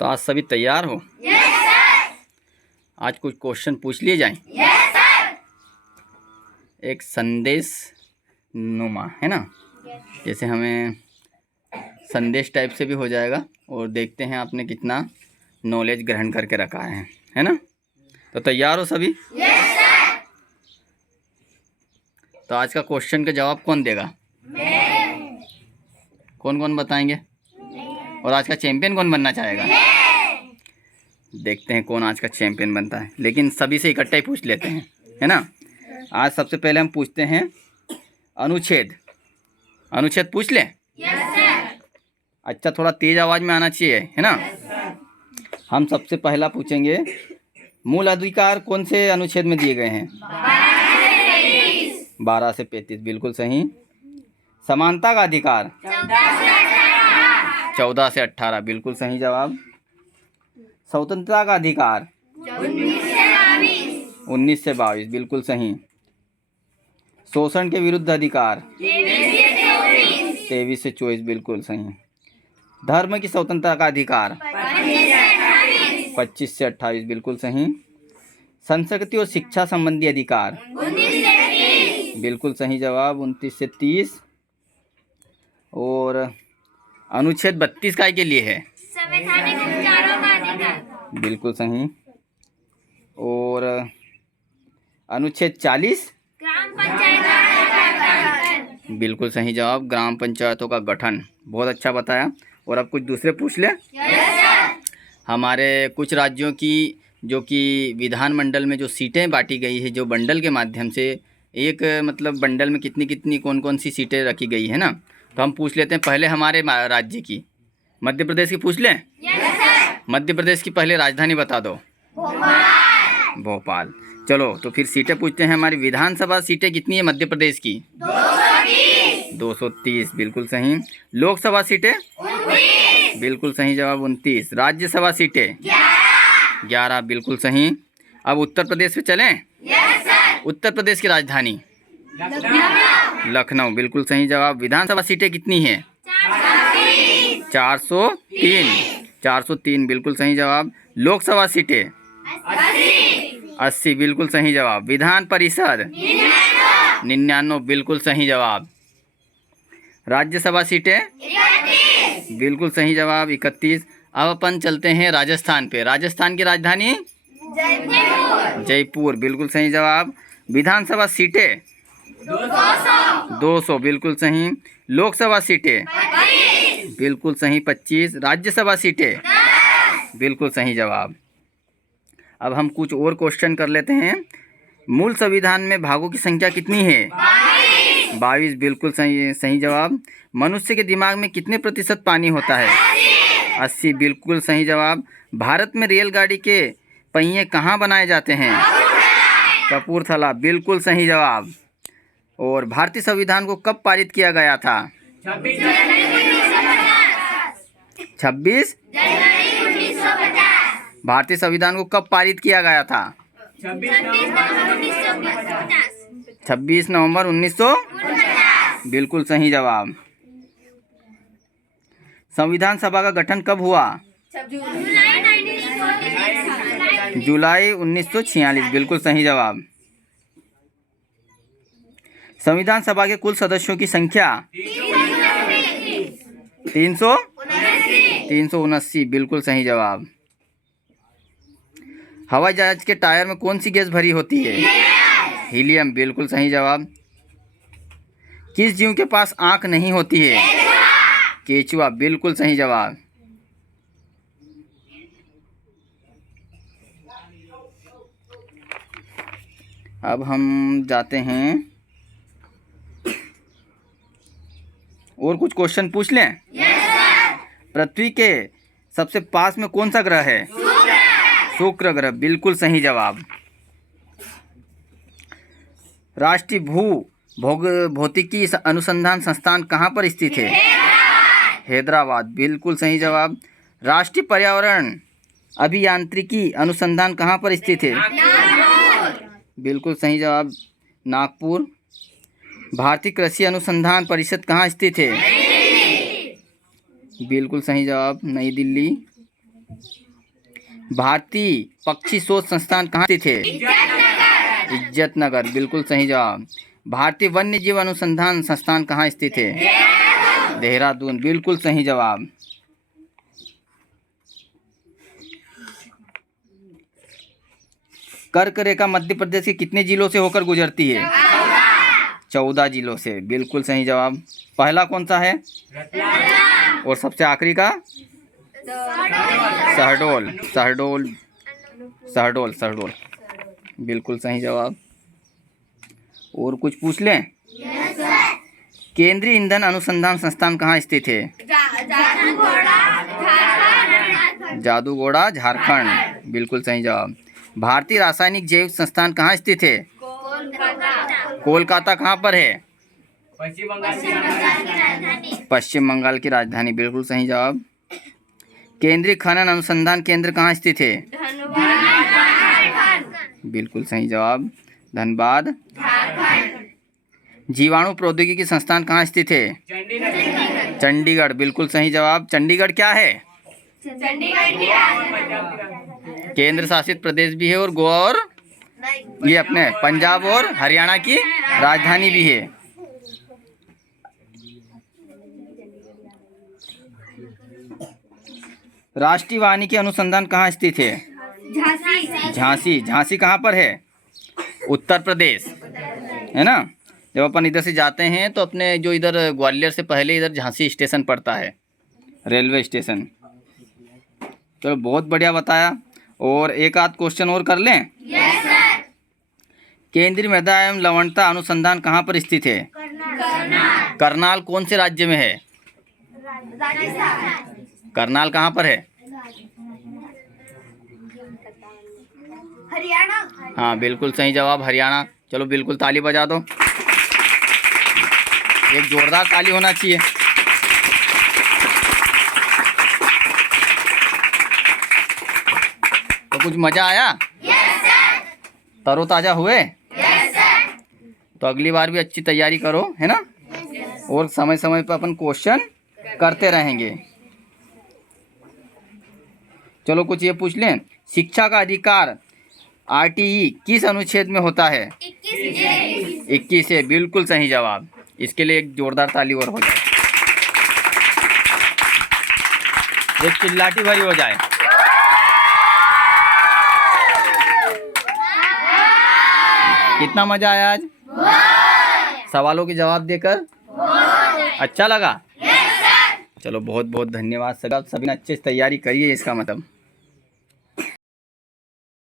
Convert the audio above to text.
तो आज सभी तैयार हो? Yes sir. आज कुछ क्वेश्चन पूछ लिए जाएं। Yes sir. एक संदेश नुमा है ना, जैसे हमें संदेश टाइप से भी हो जाएगा और देखते हैं आपने कितना नॉलेज ग्रहण करके रखा है ना। तो तैयार हो सभी? Yes sir. तो आज का क्वेश्चन का जवाब कौन देगा? मैं। कौन कौन बताएंगे? और आज का चैंपियन कौन बनना चाहेगा? देखते हैं कौन आज का चैंपियन बनता है, लेकिन सभी से इकट्ठा ही पूछ लेते हैं, है ना। आज सबसे पहले हम पूछते हैं अनुच्छेद। अनुच्छेद पूछ लें? Yes sir. अच्छा, थोड़ा तेज आवाज में आना चाहिए, है ना। हम सबसे पहला पूछेंगे, मूल अधिकार कौन से अनुच्छेद में दिए गए हैं? 12 से 35 बिल्कुल सही। समानता का अधिकार 14 से 18 बिल्कुल सही जवाब। स्वतंत्रता का अधिकार 19 से 22 बिल्कुल सही। शोषण के विरुद्ध अधिकार 23 से 24 बिल्कुल सही। धर्म की स्वतंत्रता का अधिकार 25 से 28 बिल्कुल सही। संस्कृति और शिक्षा संबंधी अधिकार 19 से 30 बिल्कुल सही जवाब, 29 से 30। और अनुच्छेद 32 काय के लिए है? संवैधानिक उपचारों का अधिकार बिल्कुल सही। और अनुच्छेद 40 ग्राम पंचायतों का गठन बिल्कुल सही जवाब, ग्राम पंचायतों का गठन। बहुत अच्छा बताया। और अब कुछ दूसरे पूछ ले। Yes sir. हमारे कुछ राज्यों की जो कि विधानमंडल में जो सीटें बांटी गई है, जो बंडल के माध्यम से, एक मतलब बंडल में कितनी कितनी कौन कौन सी सीटें रखी गई है ना, तो हम पूछ लेते हैं पहले हमारे राज्य की। मध्य प्रदेश की पूछ लें? Yes sir. मध्य प्रदेश की पहले राजधानी बता दो। भोपाल। भोपाल। चलो तो फिर सीटें पूछते हैं। हमारी विधानसभा सीटें कितनी है मध्य प्रदेश की? 230 230 बिल्कुल सही। लोकसभा सीटें 19 बिल्कुल सही जवाब, 29। राज्यसभा सीटें 11 बिल्कुल सही। अब उत्तर प्रदेश पे चलें? Yes sir. उत्तर प्रदेश की राजधानी लखनऊ लखनऊ बिल्कुल सही जवाब। विधानसभा सीटें कितनी है? 403 403 बिल्कुल सही जवाब। लोकसभा सीटें 80 बिल्कुल सही जवाब। विधान परिषद 99 बिल्कुल सही जवाब। राज्यसभा सीटें 31 बिल्कुल सही जवाब, 31। अब अपन चलते हैं राजस्थान पे। राजस्थान की राजधानी जयपुर जयपुर बिल्कुल सही जवाब। विधानसभा सीटें 200 बिल्कुल सही। लोकसभा सीटें 25 बिल्कुल सही, 25। राज्यसभा सीटें बिल्कुल सही जवाब। अब हम कुछ और क्वेश्चन कर लेते हैं। मूल संविधान में भागों की संख्या कितनी है? 22 बिल्कुल सही जवाब। मनुष्य के दिमाग में कितने प्रतिशत पानी होता है? 80 बिल्कुल सही जवाब। भारत में रेलगाड़ी के पहिए कहाँ बनाए जाते हैं? कपूरथला बिल्कुल सही जवाब। और भारतीय संविधान को कब पारित किया गया था? 26 भारतीय संविधान को कब पारित किया गया था? 26 नवंबर 1950 बिल्कुल सही जवाब। संविधान सभा का गठन कब हुआ? जुलाई 1946 बिल्कुल सही जवाब। संविधान सभा के कुल सदस्यों की संख्या 379 बिल्कुल सही जवाब। हवाई जहाज के टायर में कौन सी गैस भरी होती है? हीलियम बिल्कुल सही जवाब। किस जीव के पास आंख नहीं होती है? केचुआ बिल्कुल सही जवाब। अब हम जाते हैं और कुछ क्वेश्चन पूछ लें। पृथ्वी के सबसे पास में कौन सा ग्रह है? शुक्र ग्रह बिल्कुल सही जवाब। राष्ट्रीय भौतिकी अनुसंधान संस्थान कहाँ पर स्थित है? हैदराबाद बिल्कुल सही जवाब। राष्ट्रीय पर्यावरण अभियांत्रिकी अनुसंधान कहाँ पर स्थित है? बिल्कुल सही जवाब, नागपुर। भारतीय कृषि अनुसंधान परिषद कहाँ स्थित है? बिल्कुल सही जवाब, नई दिल्ली। भारतीय पक्षी शोध संस्थान कहाँ स्थित है? इज्जत नगर, बिल्कुल सही जवाब। भारतीय वन्य जीव अनुसंधान संस्थान कहाँ स्थित है? देहरादून, बिल्कुल सही जवाब। कर्क रेखा मध्य प्रदेश के कितने जिलों से होकर गुजरती है? 14 जिलों से, बिल्कुल सही जवाब। पहला कौन सा है और सबसे आखिरी का? शहडोल, शहडोल, शहडोल, शहडोल, बिल्कुल सही जवाब। और कुछ पूछ लें? केंद्रीय ईंधन अनुसंधान संस्थान कहाँ स्थित है? जादूगोड़ा, झारखंड, बिल्कुल सही जवाब। भारतीय रासायनिक जैव संस्थान कहाँ स्थित है? कोलकाता कहाँ पर है? पश्चिम बंगाल की राजधानी, बिल्कुल सही जवाब। केंद्रीय खनन अनुसंधान केंद्र कहाँ स्थित है? बिल्कुल सही जवाब, धनबाद। जीवाणु प्रौद्योगिकी संस्थान कहाँ स्थित है? चंडीगढ़, बिल्कुल सही जवाब। चंडीगढ़ क्या है? केंद्र शासित प्रदेश भी है और गोवा और ये अपने पंजाब और हरियाणा की राजधानी भी है। राष्ट्रीय वानिकी अनुसंधान कहाँ स्थित है? झांसी, झांसी कहाँ पर है? उत्तर प्रदेश, है ना। जब अपन इधर से जाते हैं तो अपने जो इधर ग्वालियर से पहले इधर झांसी स्टेशन पड़ता है, रेलवे स्टेशन। तो बहुत बढ़िया बताया। और एक आध क्वेश्चन और कर लें? Yes sir. केंद्रीय मृदा एवं लवणता अनुसंधान कहाँ पर स्थित है? करनाल। करनाल कौन से राज्य में है? राजस्थान। करनाल कहाँ पर है? हरियाणा। हाँ, बिल्कुल सही जवाब, हरियाणा। चलो बिल्कुल ताली बजा दो, एक जोरदार ताली होना चाहिए। तो कुछ मजा आया? Yes sir. तरोताजा हुए? Yes sir. तो अगली बार भी अच्छी तैयारी करो, है ना। और समय समय पर अपन क्वेश्चन करते रहेंगे। चलो कुछ ये पूछ लें, शिक्षा का अधिकार आरटीई किस अनुच्छेद में होता है? 21 है, बिल्कुल सही जवाब। इसके लिए एक जोरदार ताली और हो जाए, एक चिल्लाटी भरी हो जाए। कितना मजा आया आज? सवालों के जवाब देकर अच्छा लगा? चलो बहुत बहुत धन्यवाद सभी ने अच्छे से तैयारी करिए, इसका मतलब